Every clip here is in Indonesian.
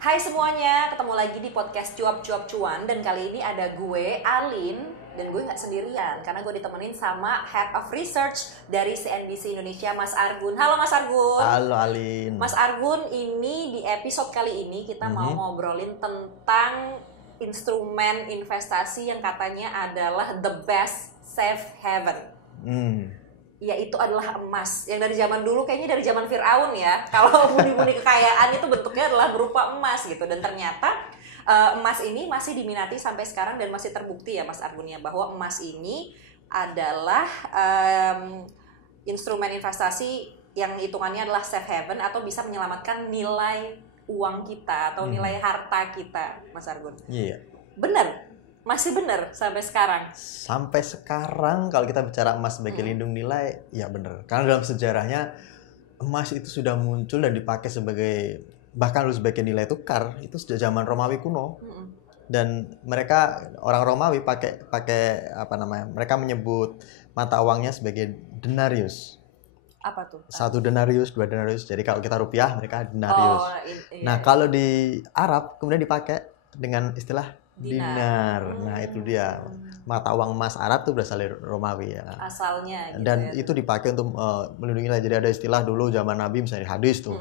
Hai semuanya, ketemu lagi di podcast Cuap-Cuap Cuan. Dan kali ini ada gue, Alin. Dan gue gak sendirian, karena gue ditemenin sama Head of Research dari CNBC Indonesia, Mas Argun. Halo Mas Argun. Halo Alin. Mas Argun, ini di episode kali ini kita mau ngobrolin tentang instrumen investasi yang katanya adalah the best safe haven. Yaitu adalah emas. Yang dari zaman dulu kayaknya dari zaman Firaun ya. Kalau budi-budi kekayaan itu bentuknya adalah berupa emas gitu. Dan ternyata emas ini masih diminati sampai sekarang dan masih terbukti ya Mas Argun ya, bahwa emas ini adalah instrumen investasi yang hitungannya adalah safe haven atau bisa menyelamatkan nilai uang kita atau nilai harta kita, Mas Argun. Iya. Benar? Masih benar sampai sekarang? Sampai sekarang kalau kita bicara emas sebagai lindung nilai, ya benar. Karena dalam sejarahnya emas itu sudah muncul dan dipakai sebagai, bahkan sebagai nilai tukar itu sejak zaman Romawi kuno. Dan mereka, orang Romawi pakai apa namanya? Mereka menyebut mata uangnya sebagai denarius. Apa tuh? 1 denarius, 2 denarius. Jadi kalau kita rupiah mereka denarius. Iya. Nah, kalau di Arab kemudian dipakai dengan istilah dinar. Nah, itu dia. Mata uang emas Arab tuh berasal dari Romawi ya. Asalnya gitu. Dan ya. itu dipakai untuk melindungi nilai. Jadi ada istilah dulu zaman Nabi misalnya hadis tuh.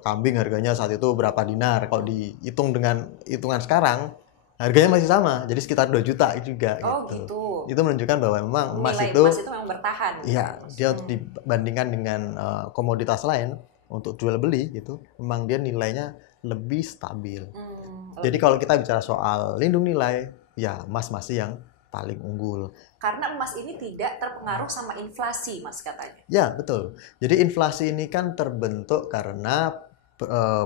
Kambing harganya saat itu berapa dinar. Kalau dihitung dengan hitungan sekarang, harganya masih sama. Jadi sekitar 2 juta juga gitu. Itu menunjukkan bahwa memang emas nilai itu, emas itu memang bertahan. Iya, dia untuk dibandingkan dengan komoditas lain untuk jual beli gitu, memang dia nilainya lebih stabil. Jadi kalau kita bicara soal lindung nilai, ya emas masih yang paling unggul. Karena emas ini tidak terpengaruh sama inflasi, Mas, katanya. Ya, betul. Jadi inflasi ini kan terbentuk karena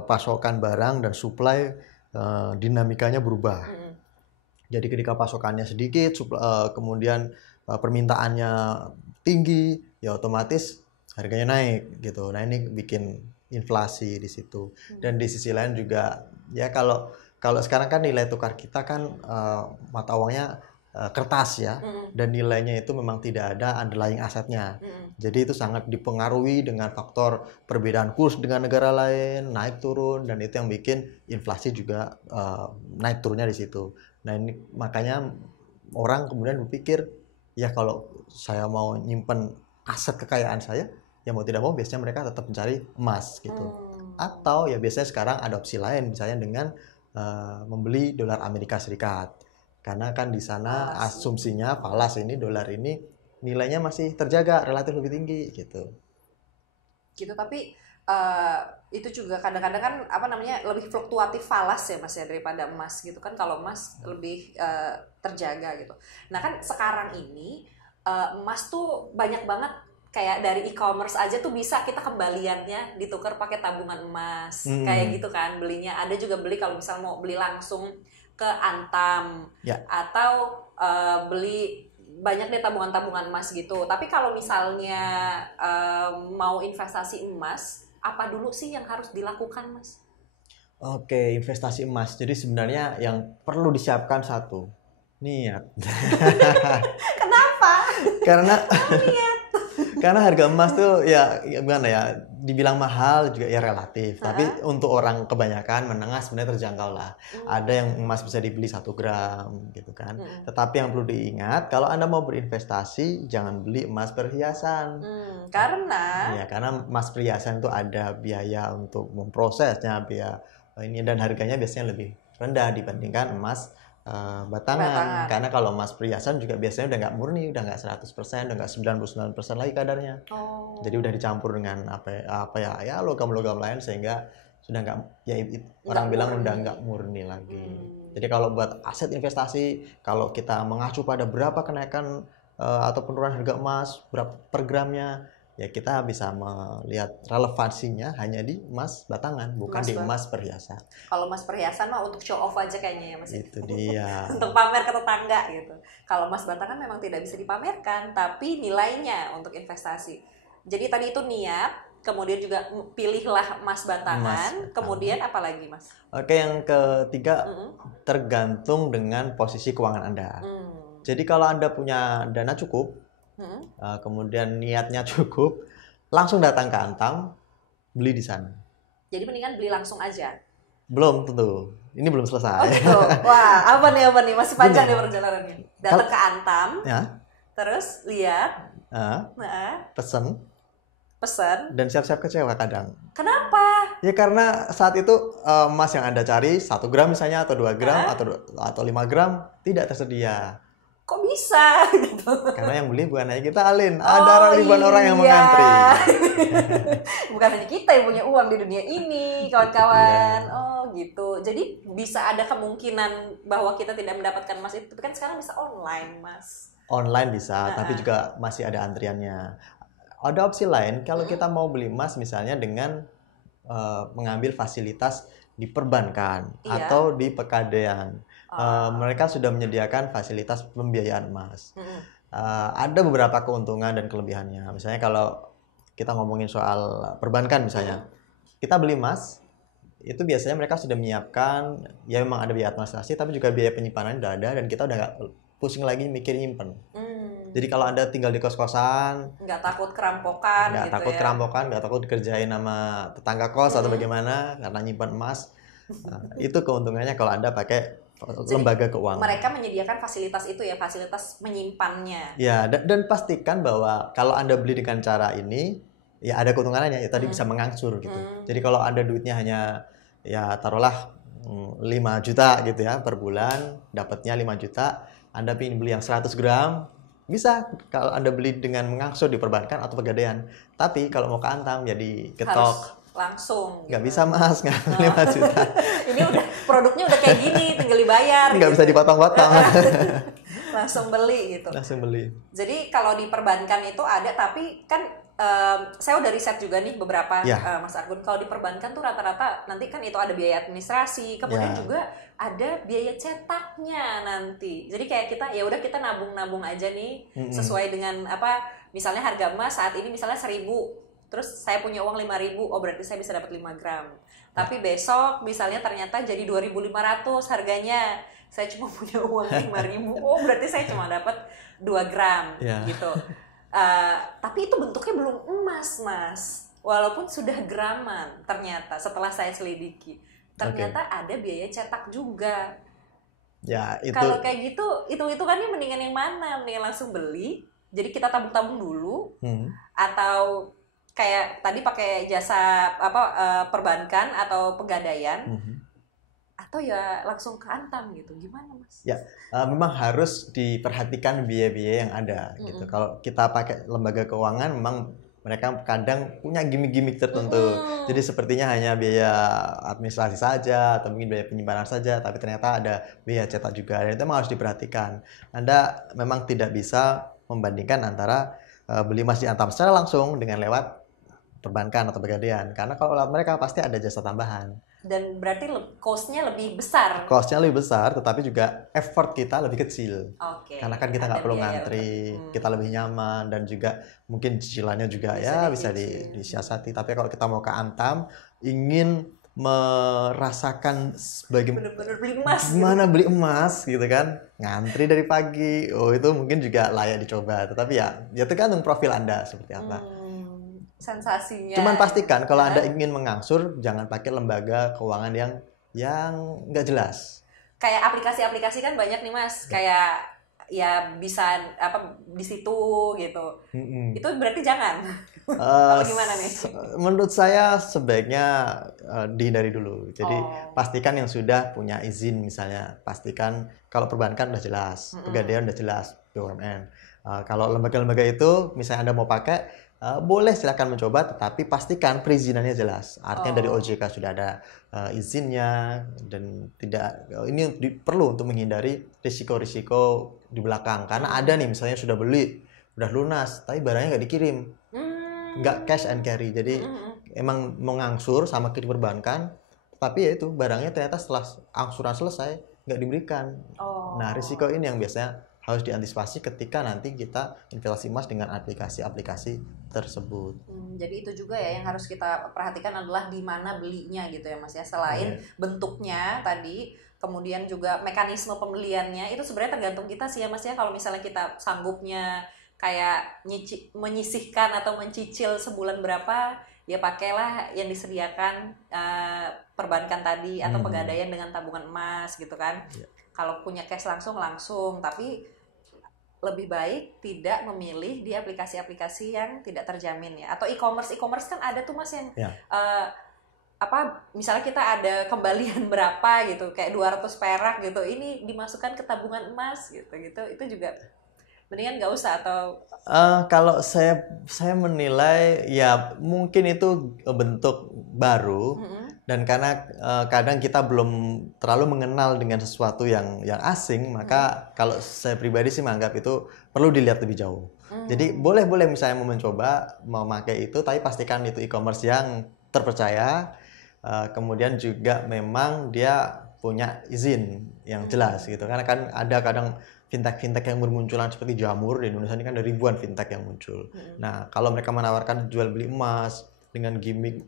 pasokan barang dan supply dinamikanya berubah. Jadi ketika pasokannya sedikit, kemudian permintaannya tinggi, ya otomatis harganya naik gitu. Nah, ini bikin inflasi di situ. Dan di sisi lain juga ya kalau sekarang kan nilai tukar kita kan mata uangnya kertas ya, dan nilainya itu memang tidak ada underlying asetnya. Jadi itu sangat dipengaruhi dengan faktor perbedaan kurs dengan negara lain, naik turun, dan itu yang bikin inflasi juga naik turunnya di situ. Nah, ini makanya orang kemudian berpikir, ya kalau saya mau nyimpen aset kekayaan saya, ya mau tidak mau biasanya mereka tetap mencari emas gitu. Atau ya biasanya sekarang ada opsi lain, misalnya dengan membeli dolar Amerika Serikat. Karena kan di sana asumsinya falas ini dolar ini nilainya masih terjaga relatif lebih tinggi gitu. Gitu, tapi itu juga kadang-kadang kan lebih fluktuatif falas ya Mas ya daripada emas gitu kan. Kalau emas lebih terjaga gitu. Nah kan sekarang ini emas tuh banyak banget, kayak dari e-commerce aja tuh bisa kita kembaliannya ditukar pakai tabungan emas. Kayak gitu kan belinya. Ada juga beli kalau misal mau beli langsung ke Antam atau beli banyak deh tabungan-tabungan emas gitu. Tapi kalau misalnya mau investasi emas, apa dulu sih yang harus dilakukan, Mas? Oke, investasi emas. Jadi sebenarnya yang perlu disiapkan satu, niat. Kenapa? Karena niat. Karena harga emas tuh ya gimana ya, dibilang mahal juga ya relatif. Tapi untuk orang kebanyakan menengah sebenarnya terjangkau lah. Ada yang emas bisa dibeli 1 gram gitu kan. Tetapi yang perlu diingat, kalau Anda mau berinvestasi, jangan beli emas perhiasan. Karena? Ya, karena emas perhiasan itu ada biaya untuk memprosesnya, biaya ini, dan harganya biasanya lebih rendah dibandingkan emas batangan. Karena kalau emas perhiasan juga biasanya udah nggak murni, udah nggak 100%, udah nggak 99% lagi kadarnya. Jadi udah dicampur dengan apa ya logam-logam lain, sehingga sudah nggak, ya orang bilang udah nggak murni lagi. Jadi kalau buat aset investasi, kalau kita mengacu pada berapa kenaikan atau penurunan harga emas berapa per gramnya, ya kita bisa melihat relevansinya hanya di emas batangan, bukan di emas perhiasan. Kalau emas perhiasan mah untuk show off aja kayaknya ya Mas. Itu dia. Untuk pamer ke tetangga gitu. Kalau emas batangan memang tidak bisa dipamerkan, tapi nilainya untuk investasi. Jadi tadi itu niat, kemudian juga pilihlah emas batangan, kemudian apa lagi Mas? Oke, yang ketiga tergantung dengan posisi keuangan Anda. Jadi kalau Anda punya dana cukup, kemudian niatnya cukup, langsung datang ke Antam, beli di sana. Jadi mendingan beli langsung aja. Belum tentu. Ini belum Oh selesai. gitu. Wah, apa nih? Masih panjang Gini, nih perjalanannya. Datang ke Antam, ya, terus lihat, nah, pesen pesen. dan siap-siap kecewa kadang. Kenapa? Ya karena saat itu emas yang Anda cari 1 gram misalnya atau 2 gram Hah? atau 5 gram tidak tersedia. Kok bisa gitu? Karena yang beli bukan hanya kita, Alin. Oh Ada ribuan orang yang iya. mengantri. Bukan hanya kita yang punya uang di dunia ini, kawan-kawan. Iya. Oh gitu. Jadi bisa ada kemungkinan bahwa kita tidak mendapatkan emas itu, tapi kan sekarang bisa online, Mas. Online bisa, tapi Nah, juga masih ada antriannya. Ada opsi lain kalau kita mau beli emas misalnya dengan mengambil fasilitas di perbankan iya. atau di pegadaian. Oh. Mereka sudah menyediakan fasilitas pembiayaan emas. Mm-mm. Ada beberapa keuntungan dan kelebihannya. Misalnya kalau kita ngomongin soal perbankan misalnya, kita beli emas, itu biasanya mereka sudah menyiapkan, ya memang ada biaya administrasi, tapi juga biaya penyimpanan udah ada, dan kita udah nggak pusing lagi mikir nyimpen. Jadi kalau Anda tinggal di kos-kosan, Nggak takut kerampokan nggak gitu takut ya. kerampokan, nggak takut dikerjain sama tetangga kos atau bagaimana karena nyimpan emas, itu keuntungannya kalau Anda pakai Jadi, lembaga keuangan. mereka menyediakan fasilitas itu ya, fasilitas menyimpannya. Ya, dan pastikan bahwa kalau Anda beli dengan cara ini, ya ada keuntungannya, ya tadi bisa mengangsur gitu. Jadi kalau Anda duitnya hanya, ya taruhlah 5 juta gitu ya per bulan, dapatnya 5 juta, Anda ingin beli yang 100 gram, bisa kalau Anda beli dengan mengangsur di perbankan atau pegadaian. Tapi kalau mau ke Antam jadi Harus ketok, langsung nggak gitu. bisa Mas, nggak 5 juta. Ini udah produknya udah kayak gini, tinggal dibayar Nggak gitu. bisa dipotong-potong. Langsung beli gitu. Langsung beli. Jadi kalau di perbankan itu ada, tapi kan saya udah riset juga nih beberapa, Ya. Mas Argun. Kalau di perbankan tuh rata-rata nanti kan itu ada biaya administrasi, kemudian Ya. juga ada biaya cetaknya nanti. Jadi kayak kita ya udah kita nabung-nabung aja nih sesuai dengan apa, misalnya harga emas saat ini misalnya 1.000, terus saya punya uang 5.000, oh berarti saya bisa dapat 5 gram. Tapi besok misalnya ternyata jadi 2.500 harganya, saya cuma punya uang 5.000, oh berarti saya cuma dapat 2 gram Ya. gitu. Tapi itu bentuknya belum emas, Mas. Walaupun sudah graman, ternyata setelah saya selidiki, ternyata ada biaya cetak juga. Ya, itu. Kalau kayak gitu, hitung-hitungannya mendingan yang mana? Mendingan langsung beli, jadi kita tabung-tabung dulu, atau kayak tadi pakai jasa perbankan atau pegadaian, atau ya langsung ke Antam gitu. Gimana, Mas? Ya, memang harus diperhatikan biaya-biaya yang ada gitu. Kalau kita pakai lembaga keuangan, memang mereka kadang punya gimmick-gimmick tertentu. Jadi sepertinya hanya biaya administrasi saja atau mungkin biaya penyimpanan saja, tapi ternyata ada biaya cetak juga. Dan itu memang harus diperhatikan. Anda memang tidak bisa membandingkan antara beli emas di Antam secara langsung dengan lewat perbankan atau pegadaian, karena kalau lewat mereka pasti ada jasa tambahan. Dan berarti cost-nya lebih besar. Cost-nya lebih besar, tetapi juga effort kita lebih kecil. Oke. Karena kan kita nggak perlu ngantri, kita lebih nyaman, dan juga mungkin cicilannya juga bisa disiasati. Tapi kalau kita mau ke Antam, ingin merasakan bener-bener beli emas. Gimana beli emas gitu kan, ngantri dari pagi. Oh, itu mungkin juga layak dicoba. Tetapi ya tergantung profil Anda seperti apa. Sensasinya. Cuman pastikan kalau Anda ingin mengangsur, jangan pakai lembaga keuangan yang nggak jelas. Kayak aplikasi-aplikasi kan banyak nih, Mas. Kayak ya bisa di situ gitu. Itu berarti jangan. Apa gimana nih? Menurut saya sebaiknya dihindari dulu. Jadi pastikan yang sudah punya izin, misalnya pastikan kalau perbankan udah jelas, pegadaian udah jelas, BUMN. Kalau lembaga-lembaga itu misalnya Anda mau pakai, boleh silakan mencoba, tetapi pastikan perizinannya jelas. Artinya dari OJK sudah ada izinnya, dan tidak, ini perlu untuk menghindari risiko-risiko di belakang. Karena ada nih misalnya sudah beli, udah lunas, tapi barangnya nggak dikirim, nggak cash and carry. Jadi emang mau ngangsur sama ke perbankan, tapi ya itu barangnya ternyata setelah angsuran selesai nggak diberikan. Nah, risiko ini yang biasanya harus diantisipasi ketika nanti kita investasi emas dengan aplikasi-aplikasi tersebut. Jadi itu juga ya yang harus kita perhatikan adalah di mana belinya gitu ya, Mas ya. Selain bentuknya tadi, kemudian juga mekanisme pembeliannya itu sebenarnya tergantung kita sih ya, Mas ya. Kalau misalnya kita sanggupnya kayak menyisihkan atau mencicil sebulan berapa, ya pakailah yang disediakan perbankan tadi atau pegadaian dengan tabungan emas gitu kan. Kalau punya cash langsung, tapi lebih baik tidak memilih di aplikasi-aplikasi yang tidak terjamin ya. Atau e-commerce kan ada tuh Mas yang misalnya kita ada kembalian berapa gitu, kayak 200 perak gitu, ini dimasukkan ke tabungan emas gitu, itu juga mendingan nggak usah. Atau kalau saya menilai ya mungkin itu bentuk baru, dan karena kadang kita belum terlalu mengenal dengan sesuatu yang asing, maka kalau saya pribadi sih menganggap itu perlu dilihat lebih jauh. Jadi boleh misalnya mau mencoba memakai itu, tapi pastikan itu e-commerce yang terpercaya, kemudian juga memang dia punya izin yang jelas gitu. Karena kan ada kadang fintech yang bermunculan seperti Jamur di Indonesia ini kan ada ribuan fintech yang muncul. Nah, kalau mereka menawarkan jual beli emas dengan gimmick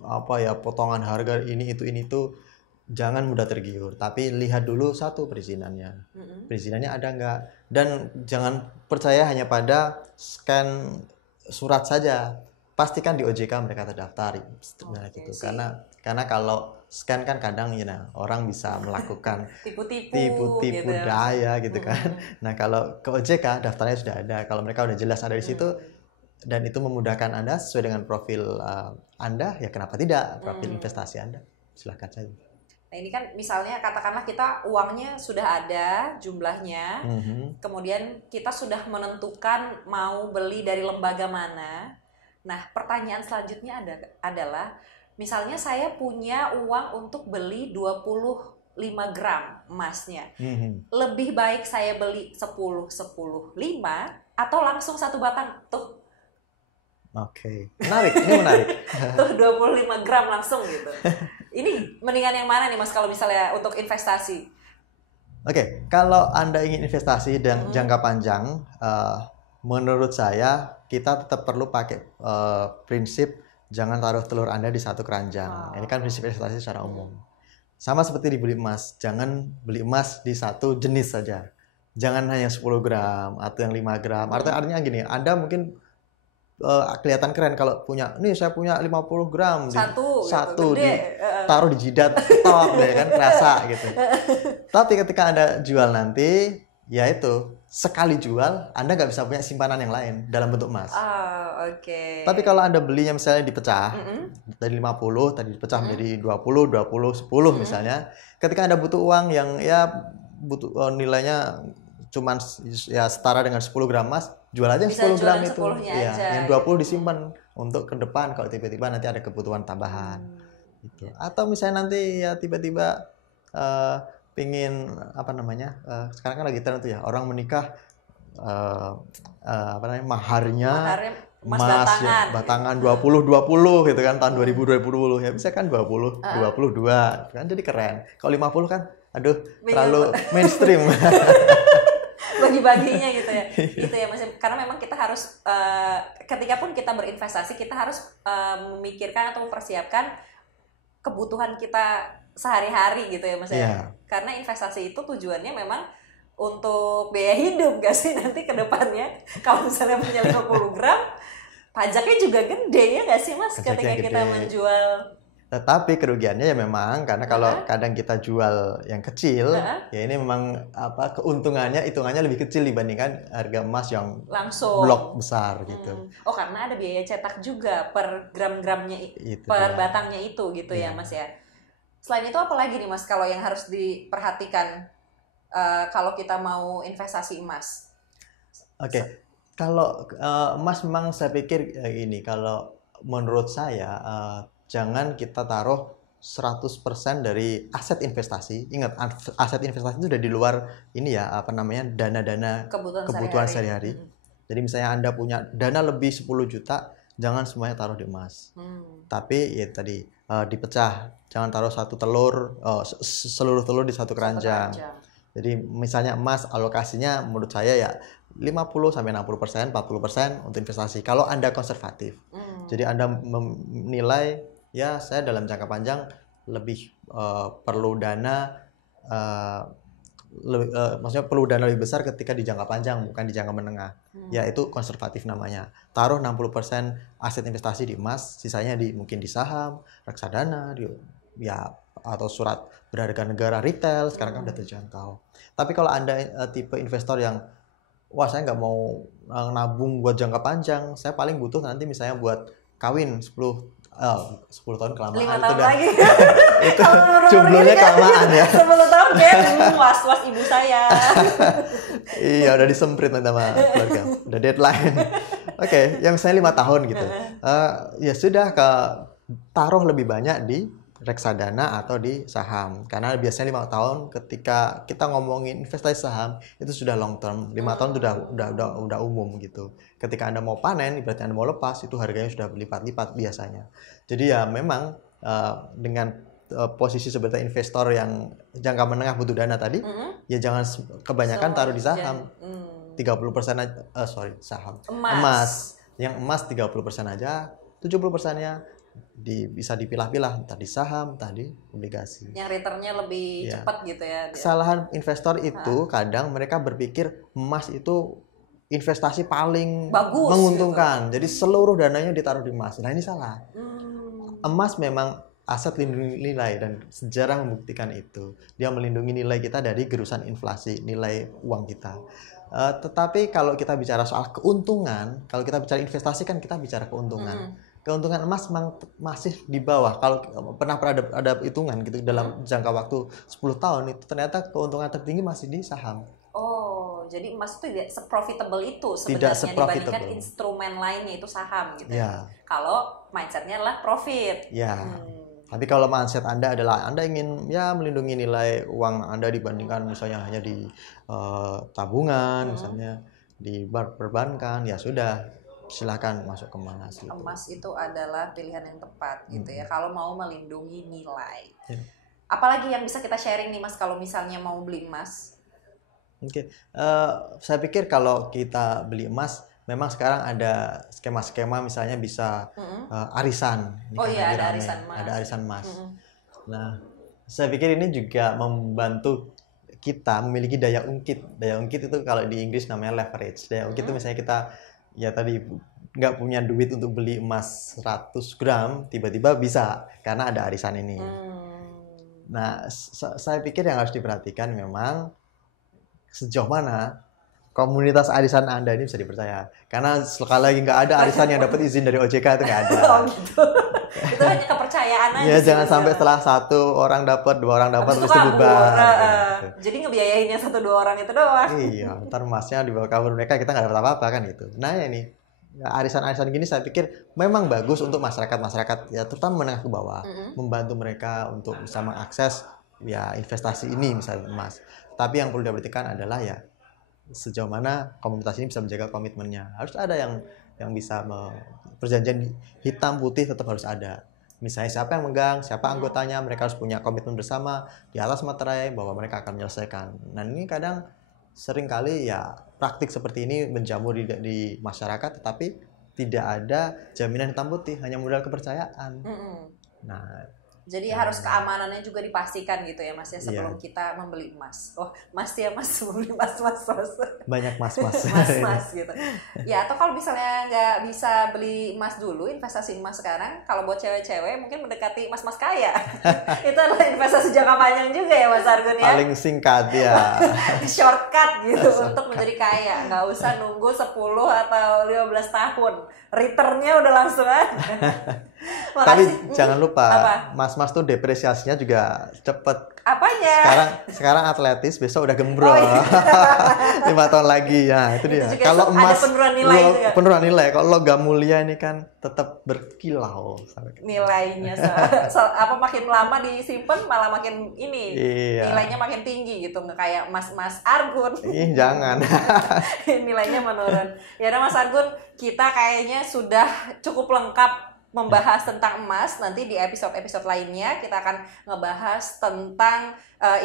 potongan harga ini itu, jangan mudah tergiur, tapi lihat dulu satu perizinannya. Perizinannya ada nggak, dan jangan percaya hanya pada scan surat saja. Pastikan di OJK mereka terdaftar. Gitu. Karena kalau scan kan kadang orang bisa melakukan tipu-tipu gitu, daya gitu kan. Nah, kalau ke OJK daftarnya sudah ada. Kalau mereka udah jelas ada di situ dan itu memudahkan Anda sesuai dengan profil Anda, ya kenapa tidak? Profil investasi Anda, silahkan saja. Nah, ini kan misalnya katakanlah kita uangnya sudah ada jumlahnya, kemudian kita sudah menentukan mau beli dari lembaga mana. Nah, pertanyaan selanjutnya adalah misalnya saya punya uang untuk beli 25 gram emasnya. Lebih baik saya beli 10, 5 atau langsung satu batang tuh. Oke. Ini menarik. Tuh 25 gram langsung gitu. Ini mendingan yang mana nih Mas kalau misalnya untuk investasi? Oke, kalau Anda ingin investasi dan jangka panjang, menurut saya kita tetap perlu pakai prinsip jangan taruh telur Anda di satu keranjang. Ini kan prinsip investasi secara umum. Sama seperti dibeli emas, jangan beli emas di satu jenis saja. Jangan hanya 10 gram atau yang 5 gram. Artinya gini, Anda mungkin kelihatan keren kalau punya, nih saya punya 50 gram satu taruh di jidat top deh kan, kerasa gitu. Tapi ketika Anda jual nanti, ya itu sekali jual Anda nggak bisa punya simpanan yang lain dalam bentuk emas. Tapi kalau Anda belinya misalnya dipecah dari 50 tadi dipecah menjadi 20 10 misalnya, ketika Anda butuh uang yang butuh nilainya cuman setara dengan 10 gram emas, jual aja 10 gram itu. Yang 20 disimpan untuk ke depan kalau tiba-tiba nanti ada kebutuhan tambahan. Gitu. Atau misalnya nanti tiba-tiba pingin sekarang kan lagi tren tuh ya, orang menikah maharnya emas batangan 20 gitu kan, tahun 2020 ya bisa kan 22 kan, jadi keren. Kalau 50 kan terlalu mainstream. Bagi-baginya gitu ya. Gitu ya Mas. Karena memang kita harus ketika pun kita berinvestasi, kita harus memikirkan atau mempersiapkan kebutuhan kita sehari-hari gitu ya Mas ya. Karena investasi itu tujuannya memang untuk biaya hidup gak sih nanti ke depannya. Kalau misalnya punya 50 gram, pajaknya juga gede ya gak sih Mas ketika kita menjual. Tetapi kerugiannya ya memang karena kalau kadang kita jual yang kecil, ya ini memang keuntungannya hitungannya lebih kecil dibandingkan harga emas yang langsung blok besar gitu. Karena ada biaya cetak juga per gram-gramnya per batangnya itu gitu ya Mas ya. Selain itu apa lagi nih Mas kalau yang harus diperhatikan kalau kita mau investasi emas? Kalau emas memang saya pikir ini, kalau menurut saya jangan kita taruh 100% dari aset investasi. Ingat, aset investasi itu udah di luar ini ya, dana-dana kebutuhan sehari-hari. Jadi misalnya Anda punya dana lebih 10 juta, jangan semuanya taruh di emas. Tapi ya tadi dipecah, jangan taruh seluruh telur di satu keranjang. Jadi misalnya emas alokasinya menurut saya ya 50-60%, 40% untuk investasi. Kalau Anda konservatif. Jadi Anda menilai ya saya dalam jangka panjang lebih perlu dana maksudnya perlu dana lebih besar ketika di jangka panjang bukan di jangka menengah. Yaitu konservatif namanya. Taruh 60% aset investasi di emas, sisanya mungkin di saham, reksadana, ya atau surat berharga negara retail, sekarang kan udah terjangkau. Tapi kalau Anda tipe investor yang wah saya nggak mau nabung buat jangka panjang, saya paling butuh nanti misalnya buat kawin 10 tahun kelamaan 5 tahun itu lagi. itu jumlahnya kelamaan ya. 10 tahun kayak was-was ibu saya. Iya udah disemprit sama keluarga, udah deadline. Oke, yang misalnya 5 tahun gitu, ya sudah taruh lebih banyak di reksadana atau di saham, karena biasanya 5 tahun ketika kita ngomongin investasi saham itu sudah long term. 5 tahun udah umum gitu. Ketika Anda mau panen, berarti Anda mau lepas, itu harganya sudah berlipat-lipat biasanya. Jadi ya memang dengan posisi sebagai investor yang jangka menengah butuh dana tadi, ya jangan kebanyakan taruh di saham. 30% aja, saham. Emas. Yang emas 30% aja, 70%-nya bisa dipilah-pilah, entah di saham, entah di obligasi. Yang returnnya lebih cepat gitu ya. Kesalahan investor itu kadang mereka berpikir emas itu investasi paling bagus, menguntungkan. gitu. Jadi seluruh dananya ditaruh di emas. Nah ini salah. Emas memang aset lindung nilai dan sejarah membuktikan itu. Dia melindungi nilai kita dari gerusan inflasi, nilai uang kita. Tetapi kalau kita bicara soal keuntungan, kalau kita bicara investasi kan kita bicara keuntungan. Keuntungan emas masih di bawah. Kalau pernah ada hitungan gitu dalam jangka waktu 10 tahun itu ternyata keuntungan tertinggi masih di saham. Oh, jadi emas itu tidak seprofitable itu sebenarnya dibandingkan instrumen lainnya itu saham gitu. Ya. Kalau mindsetnya adalah profit. Ya. Tapi kalau mindset Anda adalah Anda ingin ya melindungi nilai uang Anda dibandingkan misalnya hanya di tabungan, misalnya di perbankan, ya sudah. Silakan masuk ke emas gitu. Emas itu adalah pilihan yang tepat gitu ya kalau mau melindungi nilai. Apalagi yang bisa kita sharing nih Mas kalau misalnya mau beli emas? Oke, saya pikir kalau kita beli emas memang sekarang ada skema-skema misalnya bisa arisan. Oh iya ada arisan emas. Ada arisan emas. Nah, saya pikir ini juga membantu kita memiliki daya ungkit. Daya ungkit itu kalau di Inggris namanya leverage. Daya ungkit itu misalnya kita ya tadi nggak punya duit untuk beli emas 100 gram, tiba-tiba bisa karena ada arisan ini. Nah, saya pikir yang harus diperhatikan memang sejauh mana komunitas arisan Anda ini bisa dipercaya. Karena sekali lagi nggak ada arisan yang dapat izin dari OJK, itu nggak ada. Oh gitu. Itu hanya kepercayaan aja. Ya jangan sampai setelah 1 orang dapat, 2 orang dapat terus bubar. Gitu. Jadi ngebiayainnya 1-2 orang itu doang. Iya, ntar emasnya dibawa kabur mereka, kita nggak dapat apa-apa kan itu. Nah ya ini arisan-arisan gini saya pikir memang bagus untuk masyarakat ya terutama menengah ke bawah, membantu mereka untuk bisa mengakses ya investasi ini misalnya emas. Tapi yang perlu diperhatikan adalah ya sejauh mana komunitas ini bisa menjaga komitmennya. Harus ada yang bisa perjanjian hitam putih tetap harus ada. Misalnya siapa yang megang, siapa anggotanya, mereka harus punya komitmen bersama di atas materai bahwa mereka akan menyelesaikan. Nah ini kadang seringkali ya praktik seperti ini menjamur di masyarakat, tetapi tidak ada jaminan hitam putih, hanya modal kepercayaan. Nah, jadi harus keamanannya juga dipastikan gitu ya Mas ya sebelum kita membeli emas. Oh Mas ya Mas membeli emas. Banyak mas. Mas gitu. Ya atau kalau misalnya nggak bisa beli emas dulu, investasi emas sekarang, kalau buat cewek-cewek mungkin mendekati mas-mas kaya. Itu adalah investasi jangka panjang juga ya Mas Argun ya. Paling singkat ya. Shortcut gitu untuk menjadi kaya. Nggak usah nunggu 10 atau 15 tahun. Returnnya udah langsung aja. Tapi jangan lupa, mas-mas tuh depresiasinya juga cepet. Apanya? Sekarang atletis, besok udah gembrol. 5 tahun lagi ya, itu dia. Kalau emas penurunan nilai, kalau logam mulia ini kan tetap berkilau nilainya. Makin lama disimpan malah makin ini. Iya. Nilainya makin tinggi gitu, nggak kayak Mas Argun. Jangan. Nilainya menurun. Ya udah Mas Argun, kita kayaknya sudah cukup lengkap membahas tentang emas. Nanti di episode-episode lainnya kita akan ngebahas tentang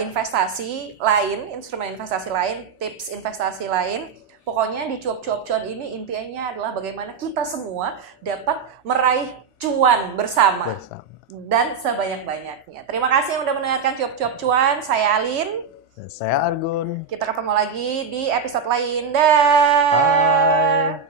investasi lain, instrumen investasi lain, tips investasi lain. Pokoknya di cuap-cuap cuan ini intinya adalah bagaimana kita semua dapat meraih cuan bersama. Dan sebanyak-banyaknya. Terima kasih yang udah mendengarkan cuap-cuap cuan. Saya Alin. Dan saya Argun. Kita ketemu lagi di episode lain. Dah. Bye.